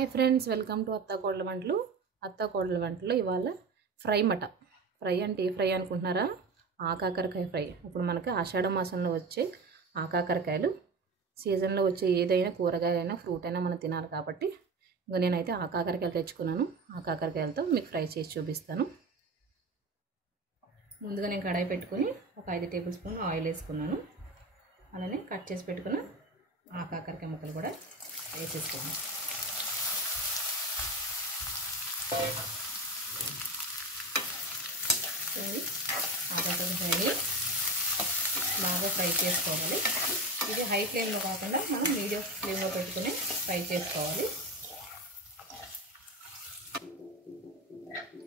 Hi friends, welcome to అత్తా కోడల వంటలు. అత్తా కోడల వంటలు ఇవాళ ఫ్రై ఫ్రై అంటే ఏ ఫ్రై అనుకుంటున్నారా? ఆకాకరకాయ ఫ్రై. ఇప్పుడు మనకి ఆషాఢ మాసంలో వచ్చే ఆకాకరకాయలు, సీజన్లో వచ్చే ఏదైనా కూరగాయలైనా ఫ్రూట్ అయినా మనం తినాలి కాబట్టి ఇంకా నేనైతే ఆకాకరకాయలు తెచ్చుకున్నాను. ఆకాకరకాయలతో మీకు ఫ్రై చేసి చూపిస్తాను. ముందుగా నేను కడాయి పెట్టుకొని ఒక 5 టేబుల్ స్పూన్ ఆయిల్ వేసుకున్నాను. అలానే కట్ చేసి పెట్టుకున్న ఆకాకరకాయ ముక్కలు కూడా వేసేసుకున్నాను. ఆకాకరకాయని బాగా ఫ్రై చేసుకోవాలి. ఇది హై ఫ్లేమ్లో కాకుండా మనం మీడియం ఫ్లేమ్లో పెట్టుకుని ఫ్రై చేసుకోవాలి.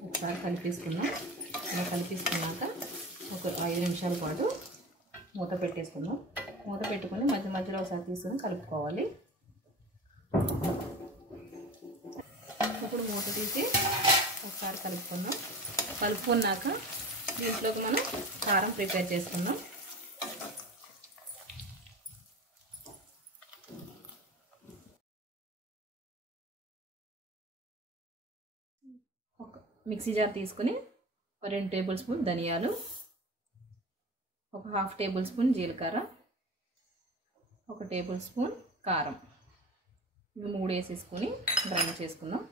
ఒకసారి కలిపేసుకుందాం. ఇలా కలిపేసుకున్నాక ఒక 5 నిమిషాల పాటు మూత పెట్టేసుకుందాం. మూత పెట్టుకుని మధ్య మధ్యలో ఒకసారి తీసుకుని కలుపుకోవాలి. ఇప్పుడు మూత తీసి ఒకసారి కలుపుకుందాం. కలుపుకున్నాక దీంట్లోకి మనం కారం ప్రిపేర్ చేసుకుందాం. ఒక మిక్సీ జార్ తీసుకుని 2 టేబుల్ స్పూన్ ధనియాలు, ఒక 1/2 టేబుల్ స్పూన్ జీలకర్ర, 1 టేబుల్ స్పూన్ కారం, ఇవి 3 వేసేసుకొని గ్రైండ్ చేసుకుందాం.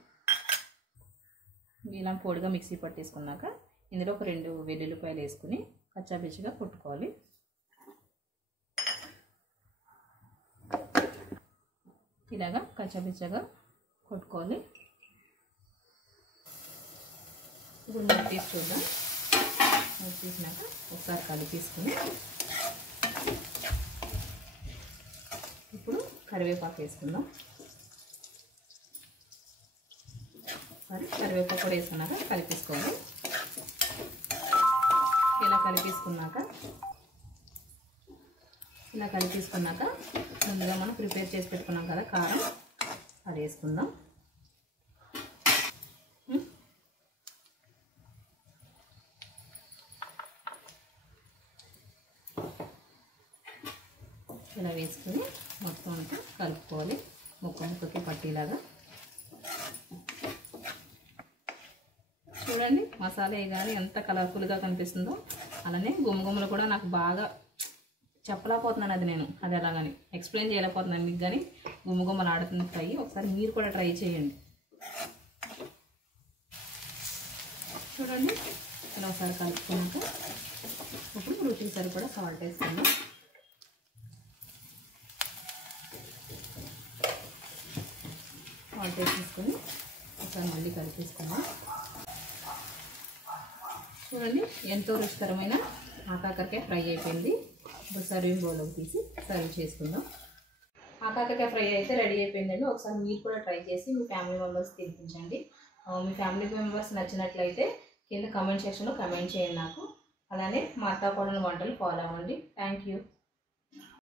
ఇలా పొడిగా మిక్సీ పట్టేసుకున్నాక ఇందులో ఒక 2 వెల్లుల్లిపాయలు వేసుకుని కచ్చాపిచ్చిగా కొట్టుకోవాలి. ఇలాగా కచ్చాపిచ్చగా కొట్టుకోవాలి. ఇప్పుడు మూత తీసి చూద్దాం. మూత తీసినాక ఒకసారి కలిపేసుకుని ఇప్పుడు కరివేపాకు వేసుకుందాం. కరివేపాకు కూడా వేసుకున్నాక కలిపేసుకోవాలి. ఇలా కలిపేసుకున్నాక ముందుగా మనం ప్రిపేర్ చేసి పెట్టుకున్నాం కదా కారం, అది వేసుకుందాం. ఇలా వేసుకుని మొత్తం అంతా కలుపుకోవాలి, ముక్కకి పట్టేలాగా. చూడండి, మసాలా వేయగానే ఎంత కలర్ఫుల్గా కనిపిస్తుందో. అలానే గుమ్మగుమ్మలు కూడా నాకు బాగా చెప్పలేకపోతున్నాను, అది ఎలాగని ఎక్స్ప్లెయిన్ చేయలేకపోతున్నాను మీకు, కానీ గుమ్మగుమ్మలు ఆడుతుంది ఫ్రై. ఒకసారి మీరు కూడా ట్రై చేయండి. చూడండి, ఇలా ఒకసారి కలుపుకున్నాక ఇప్పుడు రుచికి సరిపడా సాల్ట్ వేసుకుందాం. సాల్ట్ వేసుకొని ఒకసారి మళ్ళీ కలిపేసుకుందాం. చూడండి, ఎంతో రుచికరమైన ఆకాకరకాయ ఫ్రై అయిపోయింది. ఇప్పుడు సర్వింగ్ బౌల్లోకి తీసి సర్వ్ చేసుకుందాం. ఆకాకరకాయ ఫ్రై అయితే రెడీ అయిపోయిందండి. ఒకసారి మీరు కూడా ట్రై చేసి మీ ఫ్యామిలీ మెంబర్స్ తినిపించండి. మీ ఫ్యామిలీ మెంబర్స్ నచ్చినట్లయితే కింద కామెంట్ సెక్షన్లో కామెంట్ చేయండి నాకు. అలానే మా అత్తా కోడల వంటలు ఫాలో అవ్వండి. Thank you.